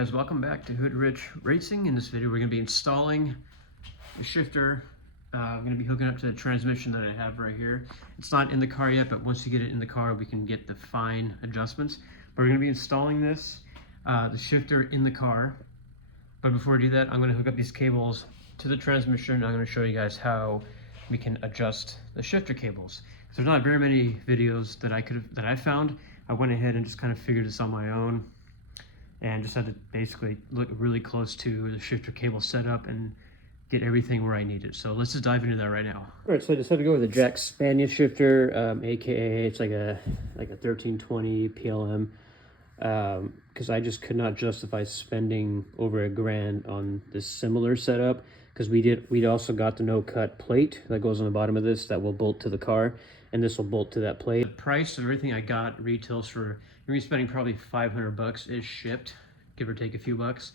guys, welcome back to Hood Rich Racing. In this video we're going to be installing the shifter. I'm going to be hooking up to the transmission that I have right here. It's not in the car yet, but once you get it in the car we can get the fine adjustments. But we're going to be installing this, the shifter in the car. But before I do that, I'm going to hook up these cables to the transmission. I'm going to show you guys how we can adjust the shifter cables. There's not very many videos that I found. I went ahead and just kind of figured this on my own, and just had to basically look really close to the shifter cable setup and get everything where I need it. So let's just dive into that right now. All right, so I decided to go with a Jack Spanish shifter, aka it's like a 1320 PLM, because I just could not justify spending over $1,000 on this similar setup, because we also got the no cut plate that goes on the bottom of this that will bolt to the car, and this will bolt to that plate. The price of everything I got retails for, you're gonna be spending probably $500 is shipped, give or take a few bucks.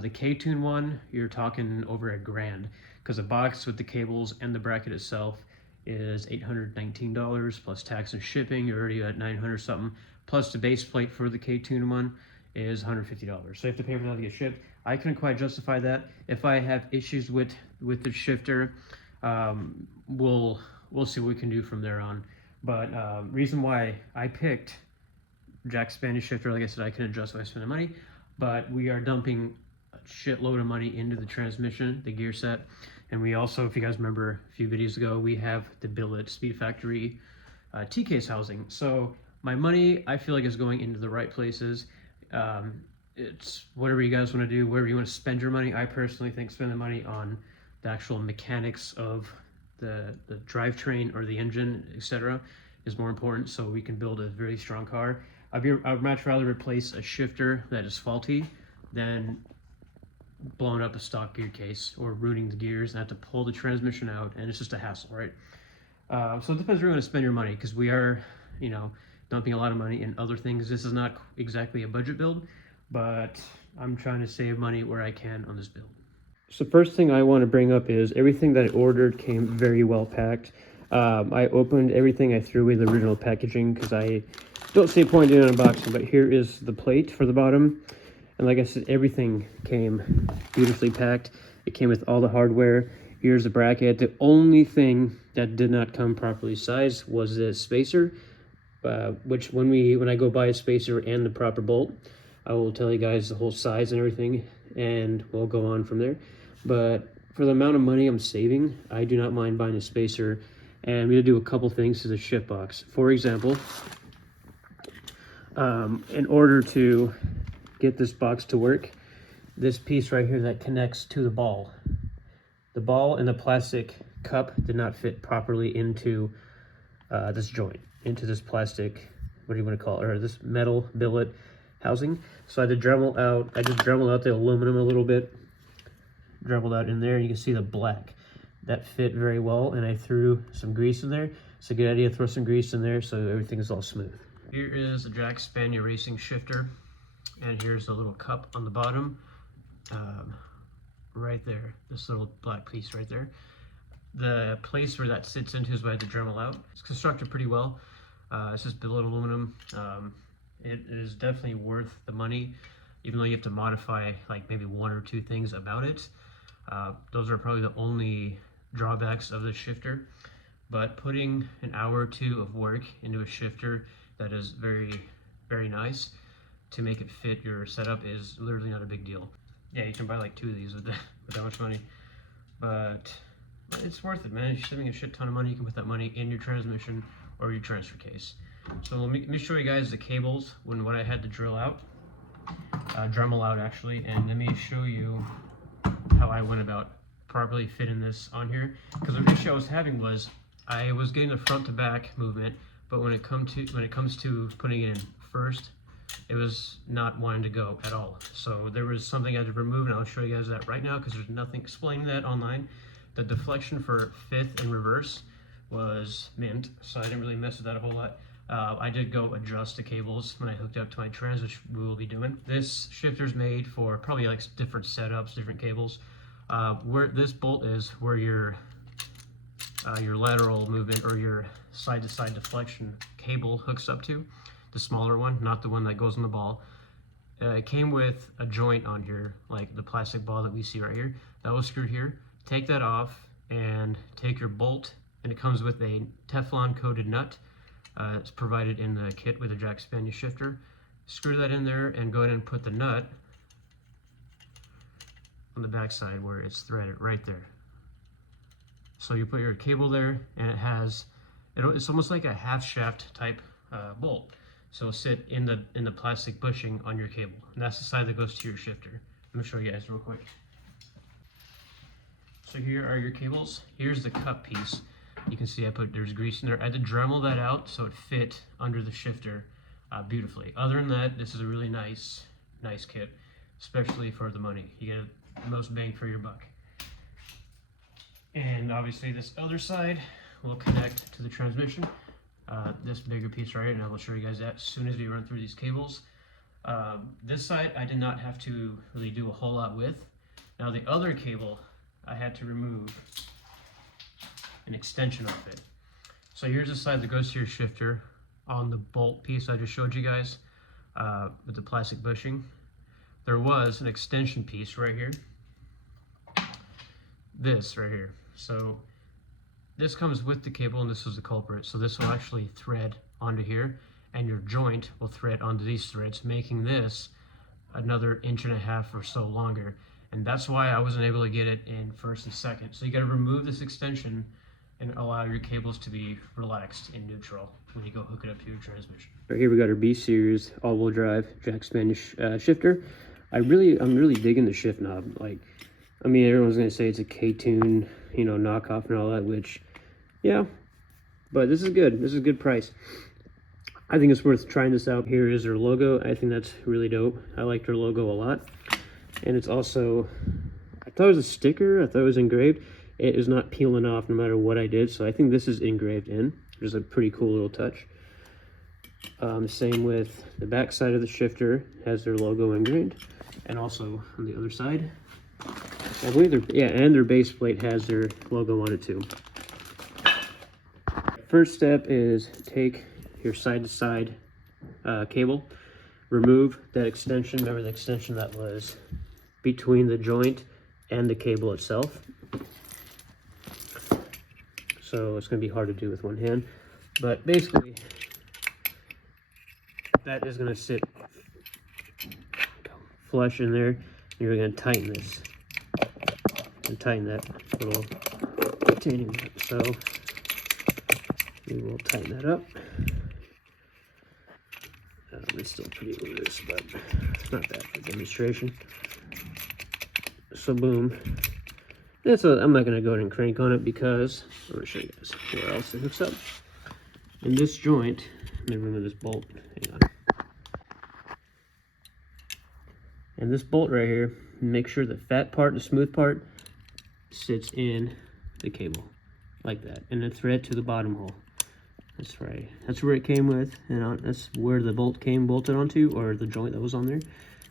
The K-Tune one, you're talking over $1,000, because the box with the cables and the bracket itself is $819 plus tax and shipping. You're already at $900 something, plus the base plate for the K-Tune one is $150. So you have to pay for that to get shipped. I couldn't quite justify that. If I have issues with the shifter, we'll see what we can do from there on. But reason why I picked Jack Spanish shifter, like I said, I can adjust if I spend the money, but we are dumping a shitload of money into the transmission, the gear set, and we also, if you guys remember a few videos ago, we have the billet Speed Factory T-case housing. So my money, I feel like, is going into the right places. It's whatever you guys want to do, wherever you want to spend your money. I personally think spending money on the actual mechanics of the drivetrain or the engine, etc., is more important, so we can build a very strong car. I'd much rather replace a shifter that is faulty than blowing up a stock gear case or ruining the gears and have to pull the transmission out, and it's just a hassle, right? So it depends where you want to spend your money, because we are, dumping a lot of money in other things. This is not exactly a budget build, but I'm trying to save money where I can on this build. So the first thing I want to bring up is everything that I ordered came very well packed. I opened everything, I threw away the original packaging because I don't see a point in an unboxing, but here is the plate for the bottom. And like I said, everything came beautifully packed. It came with all the hardware. Here's the bracket. The only thing that did not come properly sized was the spacer, which when I go buy a spacer and the proper bolt, I will tell you guys the whole size and everything, and we'll go on from there. But for the amount of money I'm saving, I do not mind buying a spacer. And I'm going to do a couple things to the shift box. For example, in order to get this box to work, this piece right here that connects to the ball and the plastic cup did not fit properly into this joint, into this plastic, what do you want to call it, or this metal billet housing. So I had to Dremel out. I just Dremel out the aluminum a little bit, Dremel out in there, and you can see the black. That fit very well, and I threw some grease in there. It's a good idea to throw some grease in there so everything is all smooth. Here is the Jack Spanish Racing shifter, and here's the little cup on the bottom, right there, this little black piece right there. The place where that sits into is where I had to Dremel out. It's constructed pretty well. It's just billet aluminum. It is definitely worth the money, even though you have to modify like maybe one or two things about it. Those are probably the only drawbacks of the shifter, but putting an hour or two of work into a shifter that is very, very nice to make it fit your setup is literally not a big deal. Yeah, you can buy like 2 of these with that much money, but it's worth it, man. If you're saving a shit ton of money, you can put that money in your transmission or your transfer case. So let me show you guys the cables what I had to Dremel out actually, and let me show you how I went about properly fitting this on here. Because the issue I was having was I was getting the front to back movement, but when it comes to putting it in first, it was not wanting to go at all. So there was something I had to remove, and I'll show you guys that right now because there's nothing explaining that online. The deflection for fifth and reverse was mint, so I didn't really mess with that a whole lot. I did go adjust the cables when I hooked up to my trans, which we will be doing. This shifter's made for probably like different setups, different cables. Where this bolt is, where your lateral movement or your side-to-side deflection cable hooks up to, the smaller one, not the one that goes on the ball. It came with a joint on here, like the plastic ball that we see right here. That was screwed here. Take that off and take your bolt, and it comes with a Teflon coated nut. It's provided in the kit with a jack Spanish shifter. Screw that in there and go ahead and put the nut on the back side where it's threaded right there. So you put your cable there, and it's almost like a half shaft type bolt. So it'll sit in the plastic bushing on your cable, and that's the side that goes to your shifter. Let me show you guys real quick. So here are your cables. Here's the cup piece. You can see there's grease in there. I had to Dremel that out so it fit under the shifter beautifully. Other than that, this is a really nice kit, especially for the money. You get the most bang for your buck. And obviously this other side will connect to the transmission. This bigger piece right here, and I will show you guys that as soon as we run through these cables. This side I did not have to really do a whole lot with. Now the other cable I had to remove an extension of it. So here's the side that goes to your shifter on the bolt piece I just showed you guys with the plastic bushing. There was an extension piece right here. This right here. So this comes with the cable, and this is the culprit. So this will actually thread onto here, and your joint will thread onto these threads, making this another 1.5 inches or so longer. And that's why I wasn't able to get it in first and second. So you got to remove this extension and allow your cables to be relaxed in neutral when you go hook it up to your transmission. Right here we got our B series all-wheel drive jack Spanish shifter. I'm really digging the shift knob. Like, I mean, everyone's gonna say it's a K-tune, knockoff and all that, which, yeah, but this is good. This is a good price. I think it's worth trying this out. Here is their logo. I think that's really dope. I like their logo a lot. And it's also, I thought it was a sticker. I thought it was engraved. It is not peeling off no matter what I did. So I think this is engraved in, which is a pretty cool little touch. Same with the back side of the shifter, has their logo engraved. And also on the other side, I believe and their base plate has their logo on it too. First step is take your side-to-side cable, remove that extension. Remember the extension that was between the joint and the cable itself. So it's going to be hard to do with one hand, but basically that is going to sit flush in there. You're going to tighten this and tighten that little retaining nut. So we will tighten that up. It's still pretty loose, but not bad for demonstration. So boom. I'm not going to go ahead and crank on it because I'm going to show you guys where else it hooks up. In this joint, let me remove this bolt. Hang on. And this bolt right here, make sure the fat part, the smooth part, sits in the cable like that, and then thread to the bottom hole. That's right. That's where it came with, and that's where the bolt came bolted onto, or the joint that was on there.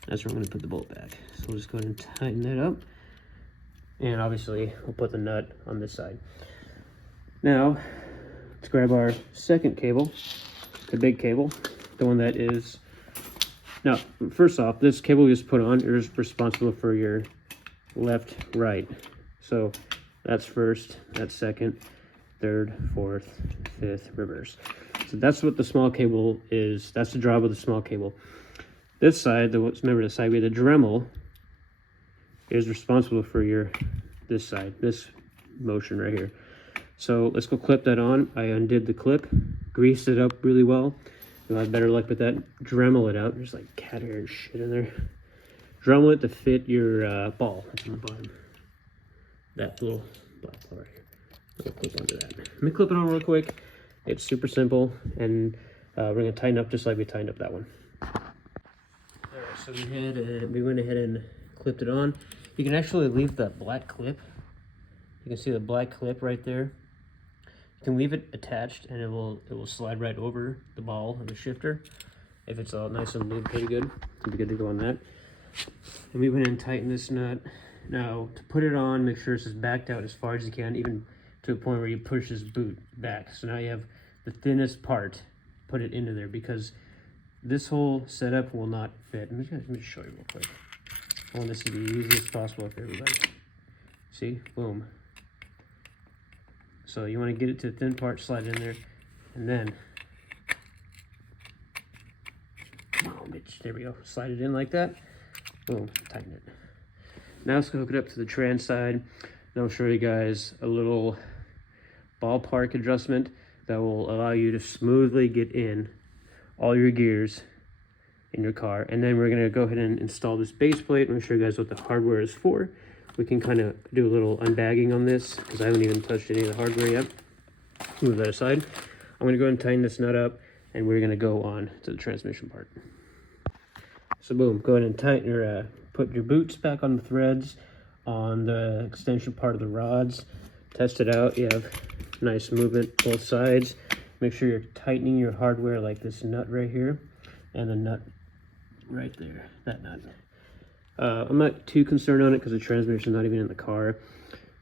That's where I'm going to put the bolt back. So we'll just go ahead and tighten that up, and obviously we'll put the nut on this side. Now let's grab our second cable, the big cable, the one that is. Now, first off, this cable you just put on is responsible for your left, right. So that's first, that's second, third, fourth, fifth, reverse. So that's what the small cable is. That's the job of the small cable. This side, remember the side with the Dremel is responsible for this side, this motion right here. So let's go clip that on. I undid the clip, greased it up really well. You'll have better luck with that. Dremel it out. There's like cat hair and shit in there. Dremel it to fit your ball. That's on the bottom. That little black ball right here. I'll clip onto that. Let me clip it on real quick. It's super simple, and we're going to tighten up just like we tightened up that one. Alright, so we went ahead and clipped it on. You can actually leave that black clip. You can see the black clip right there. You can leave it attached, and it will slide right over the ball of the shifter. If it's all nice and lubricated good, it'll be good to go on that. And we went in and tightened this nut. Now, to put it on, make sure it's just backed out as far as you can, even to a point where you push this boot back. So now you have the thinnest part, put it into there, because this whole setup will not fit. Let me show you real quick. I want this to be the easiest possible for everybody. See, boom. So you want to get it to the thin part, slide it in there, and then, come on, bitch, there we go. Slide it in like that, boom, tighten it. Now let's hook it up to the trans side, and I'll show you guys a little ballpark adjustment that will allow you to smoothly get in all your gears in your car. And then we're gonna go ahead and install this base plate. I'm gonna show you guys what the hardware is for. We can kind of do a little unbagging on this because I haven't even touched any of the hardware yet. Move that aside. I'm gonna go ahead and tighten this nut up, and we're gonna go on to the transmission part. So boom, go ahead and tighten your, put your boots back on the threads on the extension part of the rods. Test it out. You have nice movement both sides. Make sure you're tightening your hardware like this nut right here and the nut right there, that nut. I'm not too concerned on it because the transmission is not even in the car.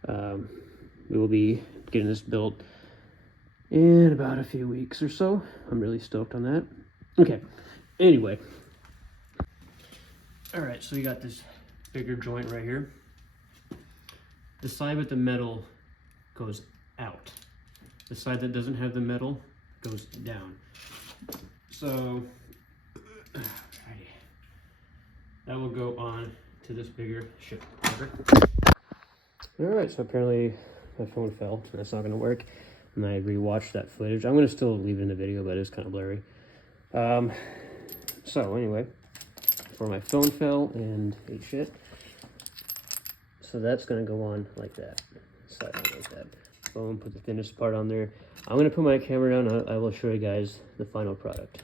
We will be getting this built in about a few weeks or so. I'm really stoked on that. Okay, anyway. All right, so we got this bigger joint right here. The side with the metal goes out. The side that doesn't have the metal goes down. So, that will go on to this bigger shift. All right, so apparently my phone fell, so that's not gonna work. And I rewatched that footage. I'm gonna still leave it in the video, but it's kind of blurry. So anyway, before my phone fell and ate shit. So that's gonna go on like that, slide on like that. Boom, put the thinnest part on there. I'm gonna put my camera down. I will show you guys the final product.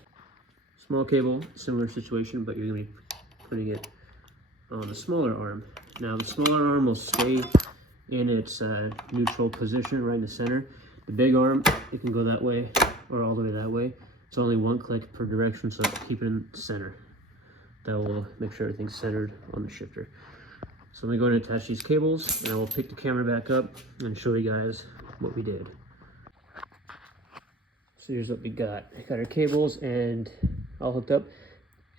Small cable, similar situation, but you're gonna be putting it on the smaller arm. Now the smaller arm will stay in its neutral position right in the center. The big arm, it can go that way or all the way that way. It's only one click per direction, so keep it in the center. That will make sure everything's centered on the shifter. So I'm gonna go ahead and attach these cables, and I will pick the camera back up and show you guys what we did. So here's what we got. We got our cables and all hooked up,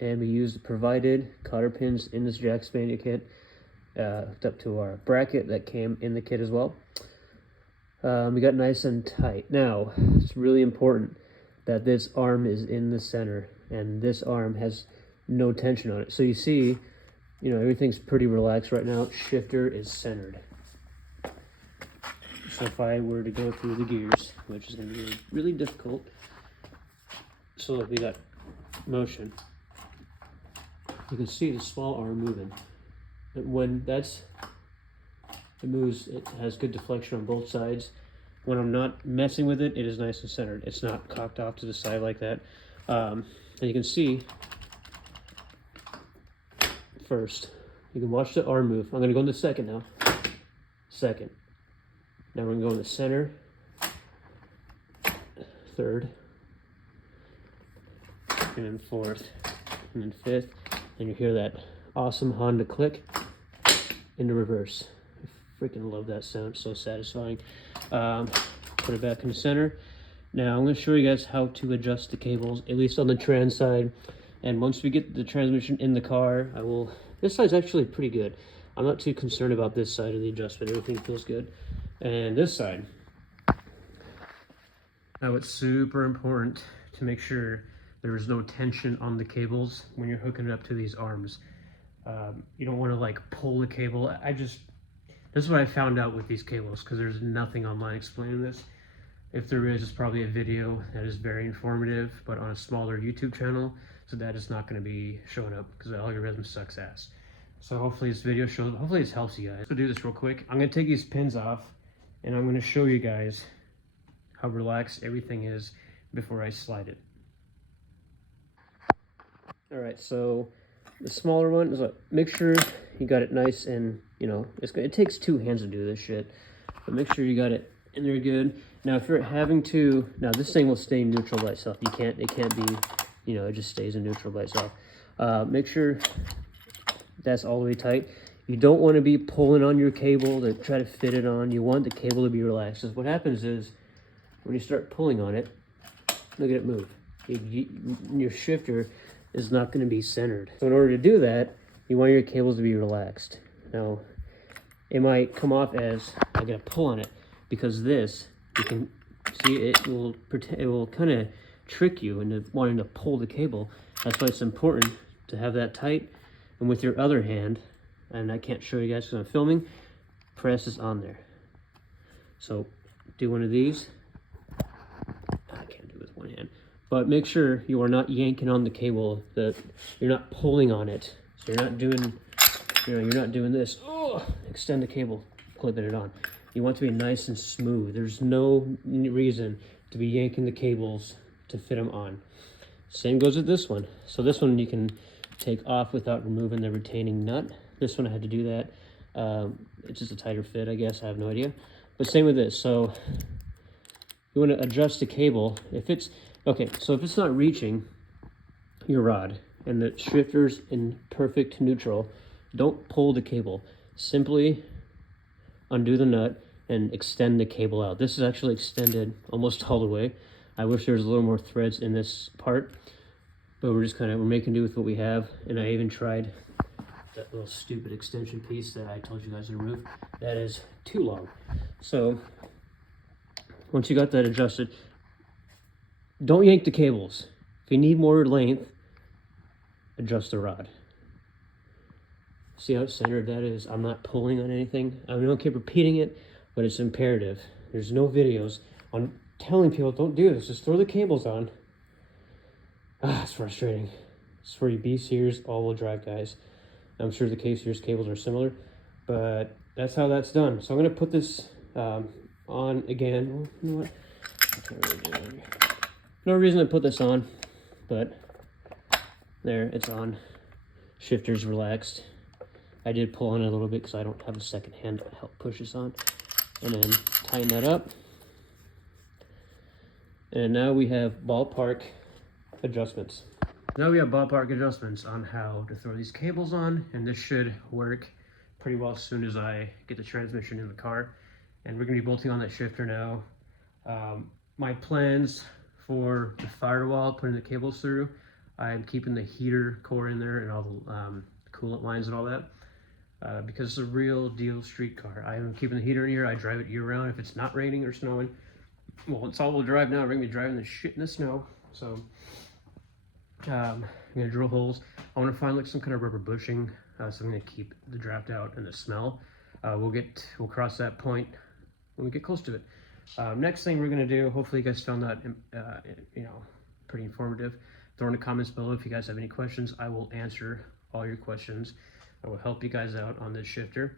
and we used the provided cotter pins in this Jack Spaniel kit, hooked up to our bracket that came in the kit as well. We got nice and tight. Now, it's really important that this arm is in the center, and this arm has no tension on it. So you see, you know, everything's pretty relaxed right now. Shifter is centered. So if I were to go through the gears, which is going to be really difficult, so look, we got motion. You can see the small arm moving. And when it moves, it has good deflection on both sides. When I'm not messing with it, it is nice and centered. It's not cocked off to the side like that. And you can see, first, you can watch the arm move. I'm going to go in the second now. Second. Now we're going to go in the center. Third. And then fourth. And then fifth. And you hear that awesome Honda click into reverse. I freaking love that sound. It's so satisfying. Put it back in the center. Now I'm going to show you guys how to adjust the cables, at least on the trans side. And once we get the transmission in the car, this side's actually pretty good. I'm not too concerned about this side of the adjustment. Everything feels good. And this side. Now it's super important to make sure there is no tension on the cables when you're hooking it up to these arms. You don't want to like pull the cable. This is what I found out with these cables, because there's nothing online explaining this. If there is, it's probably a video that is very informative, but on a smaller YouTube channel, so that is not going to be showing up because the algorithm sucks ass. So hopefully this video hopefully this helps you guys. So do this real quick. I'm going to take these pins off, and I'm going to show you guys how relaxed everything is before I slide it. All right, so the smaller one is like, make sure you got it nice and, you know, it takes two hands to do this shit, but make sure you got it in there good. Now, if you're having to, now this thing will stay neutral by itself. It can't be, you know, it just stays in neutral by itself. Make sure that's all the way tight. You don't want to be pulling on your cable to try to fit it on. You want the cable to be relaxed. Because what happens is, when you start pulling on it, look at it move. your shifter is not going to be centered. So in order to do that, you want your cables to be relaxed. Now, it might come off as I gotta pull on it, because this, you can see it will kind of trick you into wanting to pull the cable. That's why it's important to have that tight. And with your other hand, and I can't show you guys because I'm filming, press this on there. So do one of these. I can't do it with one hand, but make sure you are not yanking on the cable, that you're not pulling on it. So you're not doing, you're not doing this. Oh, extend the cable, clipping it on. You want to be nice and smooth. There's no reason to be yanking the cables to fit them on. Same goes with this one. So this one you can take off without removing the retaining nut. This one I had to do that. It's just a tighter fit, I guess. I have no idea. But same with this. So you want to adjust the cable. If it's okay, so if it's not reaching your rod and the shifter's in perfect neutral, don't pull the cable. Simply undo the nut and extend the cable out. This is actually extended almost all the way. I wish there was a little more threads in this part, but we're making do with what we have. And I even tried that little stupid extension piece that I told you guys to remove. That is too long. So once you got that adjusted, don't yank the cables. If you need more length, adjust the rod. See how centered that is? I'm not pulling on anything. I don't keep repeating it, but it's imperative. There's no videos on telling people don't do this. Just throw the cables on. It's frustrating. It's for you B-Series all-wheel drive guys. I'm sure the K-Series cables are similar, but that's how that's done. So I'm gonna put this on again. Well, you know what? I can't really do that. No reason to put this on, but there, it's on. Shifter's relaxed. I did pull on it a little bit because I don't have a second hand to help push this on. And then tighten that up. And now we have ballpark adjustments. Now we have ballpark adjustments on how to throw these cables on, and this should work pretty well as soon as I get the transmission in the car. And we're gonna be bolting on that shifter now. My plans for the firewall, putting the cables through, I'm keeping the heater core in there and all the coolant lines and all that. Because it's a real deal street car. I am keeping the heater in here. I drive it year round if it's not raining or snowing. Well, it's all-wheel drive now. We're gonna be driving the shit in the snow. So I'm gonna drill holes. I want to find like some kind of rubber bushing, so I'm gonna keep the draft out and the smell. We'll cross that point when we get close to it. Next thing we're gonna do. Hopefully you guys found that pretty informative. Throw in the comments below if you guys have any questions. I will answer all your questions. I will help you guys out on this shifter.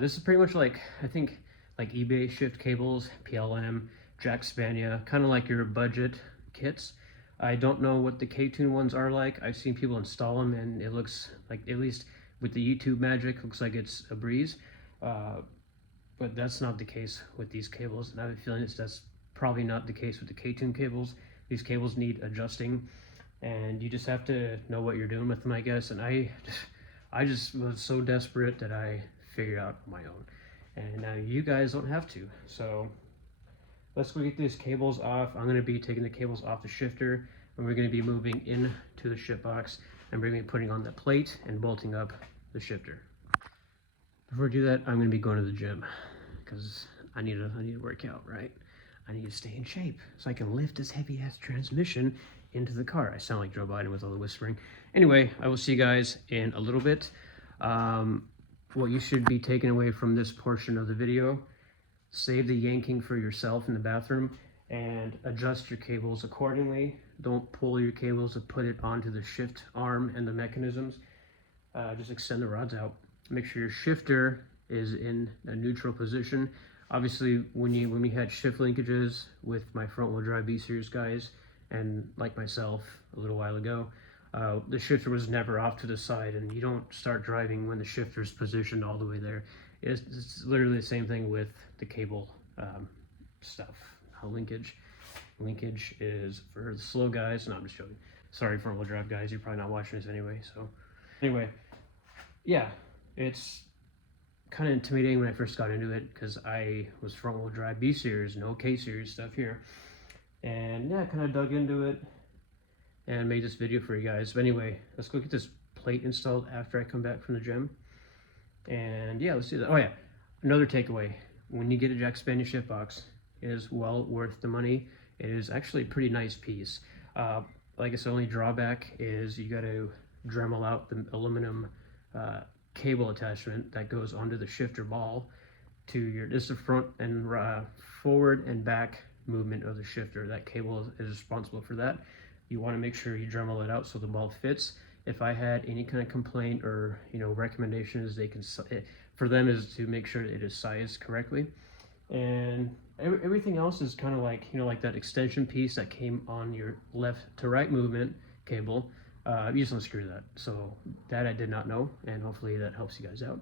This is pretty much like, I think, like eBay shift cables, PLM, Jack Spania, kind of like your budget kits. I don't know what the K-Tune ones are like. I've seen people install them and it looks like, at least with the YouTube magic, looks like it's a breeze. But that's not the case with these cables. And I have a feeling that's probably not the case with the K-Tune cables. These cables need adjusting and you just have to know what you're doing with them, I guess. And I just was so desperate that I figured out on my own. And now you guys don't have to. So let's go get these cables off. I'm gonna be taking the cables off the shifter and we're gonna be moving into the ship box and we're gonna be putting on the plate and bolting up the shifter. Before I do that, I'm gonna be going to the gym because I need to work out, right? I need to stay in shape so I can lift this heavy ass transmission into the car. I sound like Joe Biden with all the whispering. Anyway, I will see you guys in a little bit. What you should be taking away from this portion of the video, save the yanking for yourself in the bathroom and adjust your cables accordingly. Don't pull your cables to put it onto the shift arm and the mechanisms. Just extend the rods out. Make sure your shifter is in a neutral position. Obviously, when we had shift linkages with my front wheel drive B-Series guys, and like myself a little while ago, the shifter was never off to the side, and you don't start driving when the shifter's positioned all the way there. It's literally the same thing with the cable stuff. Linkage is for the slow guys. No, I'm just joking. Sorry, front wheel drive guys, you're probably not watching this anyway. So anyway, yeah, it's kind of intimidating when I first got into it because I was front wheel drive B-Series, no K-Series stuff here. And yeah, I kind of dug into it. and made this video for you guys. But anyway, let's go get this plate installed after I come back from the gym. And yeah, let's do that. Oh yeah, another takeaway: when you get a jack Spanish shift box, it is well worth the money. It is actually a pretty nice piece. Like I said, only drawback is you got to Dremel out the aluminum cable attachment that goes onto the shifter ball to your, this is the front and forward and back movement of the shifter. That cable is responsible for that. You want to make sure you Dremel it out so the ball fits. If I had any kind of complaint or recommendations, they can, for them is to make sure it is sized correctly. And everything else is kind of like like that extension piece that came on your left to right movement cable. You just unscrew that. So that I did not know, and hopefully that helps you guys out.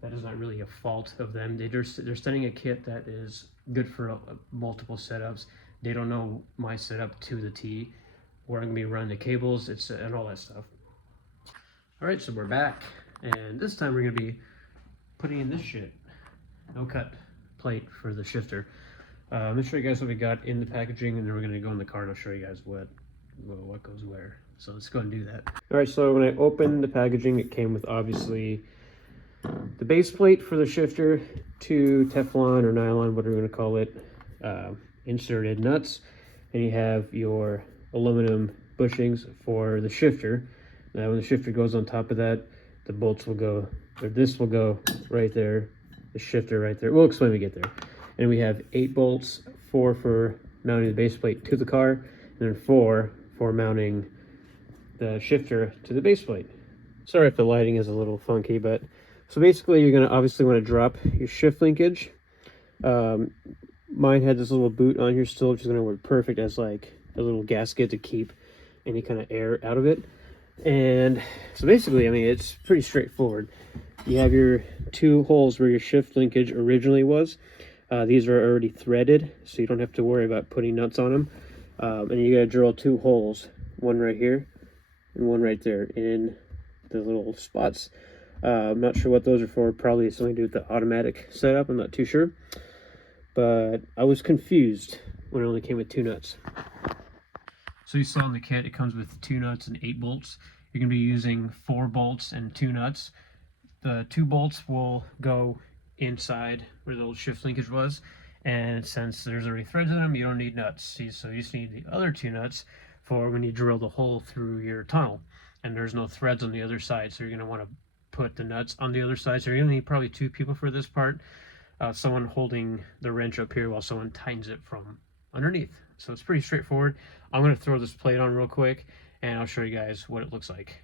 That is not really a fault of them. They're sending a kit that is good for multiple setups. They don't know my setup to the T, where I'm gonna be running the cables, and all that stuff. All right, so we're back, and this time we're gonna be putting in this shit. No cut plate for the shifter. I'm gonna show you guys what we got in the packaging, and then we're gonna go in the car and I'll show you guys what goes where. So let's go and do that. All right, so when I opened the packaging, it came with obviously the base plate for the shifter, 2 Teflon or nylon, whatever you want to call it, inserted nuts, and you have your aluminum bushings for the shifter. Now when the shifter goes on top of that, the bolts will go, or this will go right there, the shifter right there. We'll explain when we get there. And we have 8 bolts, 4 for mounting the base plate to the car, and then 4 for mounting the shifter to the base plate. Sorry if the lighting is a little funky, but so basically you're going to obviously want to drop your shift linkage. Mine had this little boot on here still, which is going to work perfect as like a little gasket to keep any kind of air out of it. And so basically, I mean, it's pretty straightforward. You have your 2 holes where your shift linkage originally was. These are already threaded, so you don't have to worry about putting nuts on them. And you got to drill 2 holes, one right here and one right there in the little spots. I'm not sure what those are for. Probably something to do with the automatic setup. I'm not too sure. But I was confused when it only came with 2 nuts. So you saw in the kit, it comes with 2 nuts and 8 bolts. You're going to be using 4 bolts and 2 nuts. The 2 bolts will go inside where the old shift linkage was. And since there's already threads in them, you don't need nuts. See, so you just need the other 2 nuts for when you drill the hole through your tunnel. And there's no threads on the other side, so you're going to want to put the nuts on the other side. So you're going to need probably 2 people for this part. Someone holding the wrench up here while someone tightens it from underneath. So it's pretty straightforward. I'm going to throw this plate on real quick, and I'll show you guys what it looks like.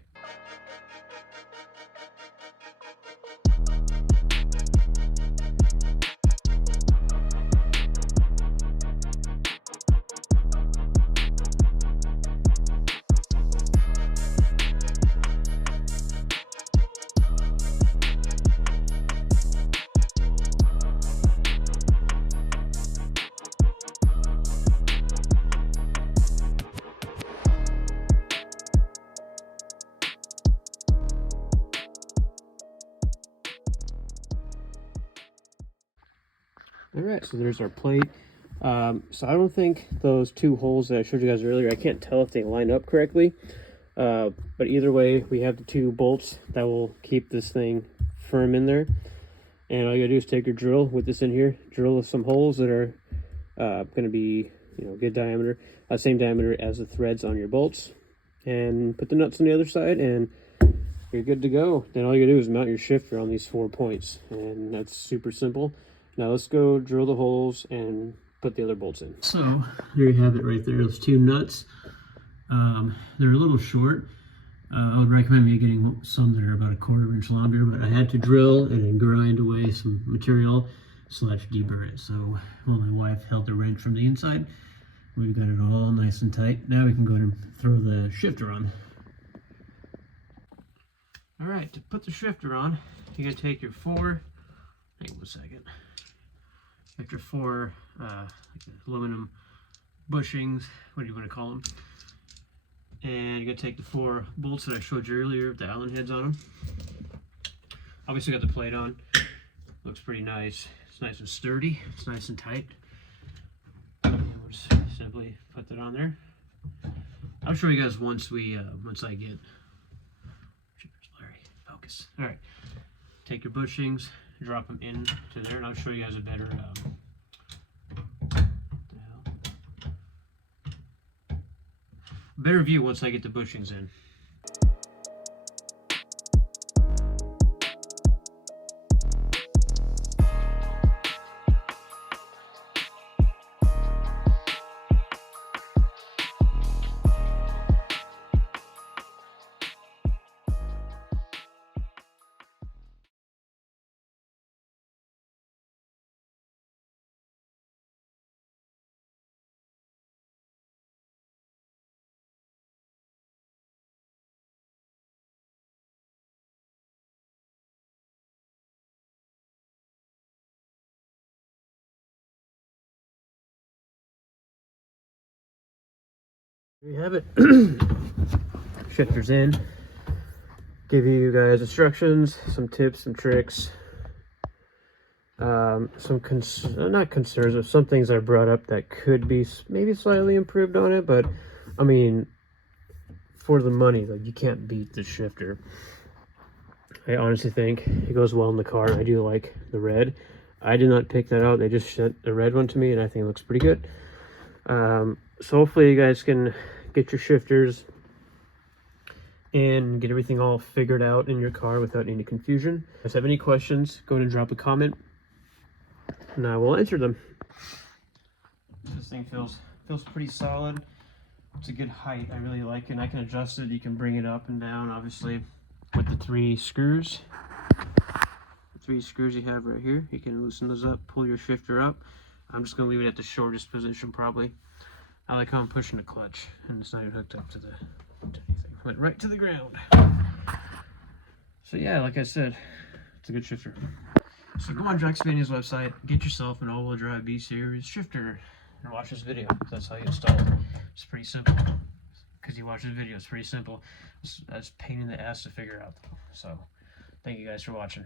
All right, so there's our plate. So I don't think those 2 holes that I showed you guys earlier, I can't tell if they line up correctly. But either way, we have the 2 bolts that will keep this thing firm in there. And all you gotta do is take your drill with this in here, drill some holes that are gonna be, good diameter, same diameter as the threads on your bolts, and put the nuts on the other side, and you're good to go. Then all you gotta do is mount your shifter on these 4 points, and that's super simple. Now let's go drill the holes and put the other bolts in. So there you have it right there, those 2 nuts. They're a little short. I would recommend you getting some that are about a 1/4 inch longer, but I had to drill and grind away some material / deburr it. So while my wife held the wrench from the inside, we've got it all nice and tight. Now we can go ahead and throw the shifter on. All right, to put the shifter on, you're gonna take your 4, hang on a second. After 4 aluminum bushings, what do you want to call them? And you're going to take the 4 bolts that I showed you earlier with the Allen heads on them. Obviously got the plate on. Looks pretty nice. It's nice and sturdy. It's nice and tight. And we'll just simply put that on there. I'll show you guys once I get Larry, focus. All right, take your bushings, drop them into there, and I'll show you guys a better better view once I get the bushings in. There you have it. Shifter's in. Give you guys instructions, some tips, some tricks, not concerns, but some things I brought up that could be maybe slightly improved on it. But I mean, for the money, like, you can't beat the shifter. I honestly think it goes well in the car. I do like the red. I did not pick that out. They just sent the red one to me, and I think it looks pretty good. So hopefully you guys can get your shifters and get everything all figured out in your car without any confusion. If you guys have any questions, go ahead and drop a comment and I will answer them. This thing feels pretty solid. It's a good height. I really like it. And I can adjust it. You can bring it up and down, obviously, with the 3 screws. The 3 screws you have right here. You can loosen those up, pull your shifter up. I'm just going to leave it at the shortest position, probably. I like how I'm pushing the clutch, and it's not even hooked up to anything. Went right to the ground. So yeah, like I said, it's a good shifter. So go on Jacksepania's website, get yourself an all-wheel drive B-Series shifter, and watch this video. That's how you install it. It's pretty simple. Because you watch this video, it's pretty simple. That's a pain in the ass to figure out, though. So thank you guys for watching.